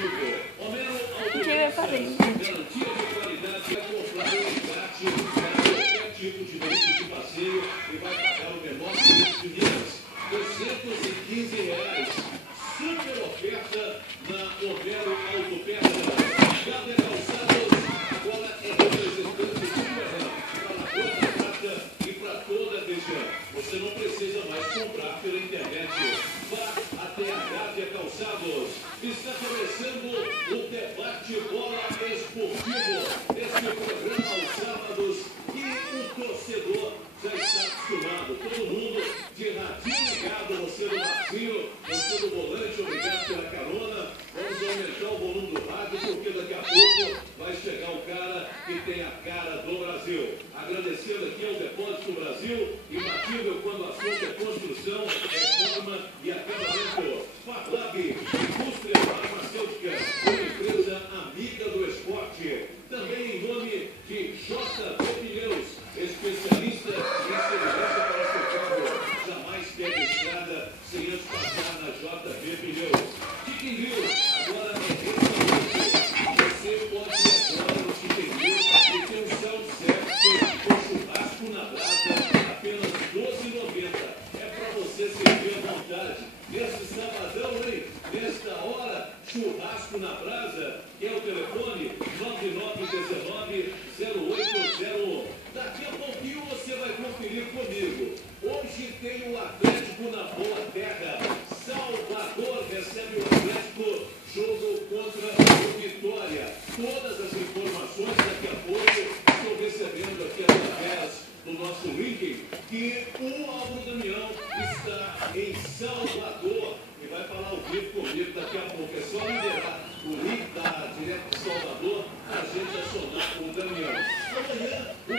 Aqui eu parei, gente. Tipo de veículo de passeio e vai pagar o menor preço de Minas. R$ 215. Super oferta na Overo Autopeça. Gabriel Calçados agora é representante de Minas para toda a prata e para toda a região. Você não precisa mais comprar pela internet. Vá até a Gabriel Calçados. Está começando o debate bola esportivo. Este programa aos sábados e o torcedor já está acostumado. Todo mundo de radinho ligado. Você do Marcinho, você do volante, obrigado pela carona. Vamos aumentar o volume do rádio, porque daqui a pouco vai chegar o cara que tem a cara do Brasil. Agradecendo aqui ao Depósito Brasil, imbatível quando o assunto é construção, reforma e acabamento. Farlab, indústria farmacêutica, uma empresa amiga do esporte. Também em nome de JV Pneus, especialista em segurança para seu carro. Jamais pegue estrada sem antes passar na JV Pneus. Chicken Grill, agora é restaurante. Você pode ir agora no Chicken Grill e ter um self-service com churrasco na brasa, apenas R$12,90. É para você servir à vontade. Nesse sabadão, hein? Nesta hora, churrasco na brasa, que é o telefone 9919-0801. Daqui a pouquinho você vai conferir comigo. Hoje tem o Atlético na Boa Terra. Salvador recebe o Atlético, jogo contra o Vitória. Todas as informações daqui a pouco estou recebendo aqui através do nosso link que o Álvaro Damião está em Salvador e vai falar ao vivo comigo daqui a pouco. É só liberar o link da direto de Salvador para a gente acionar com o Damião. Amanhã o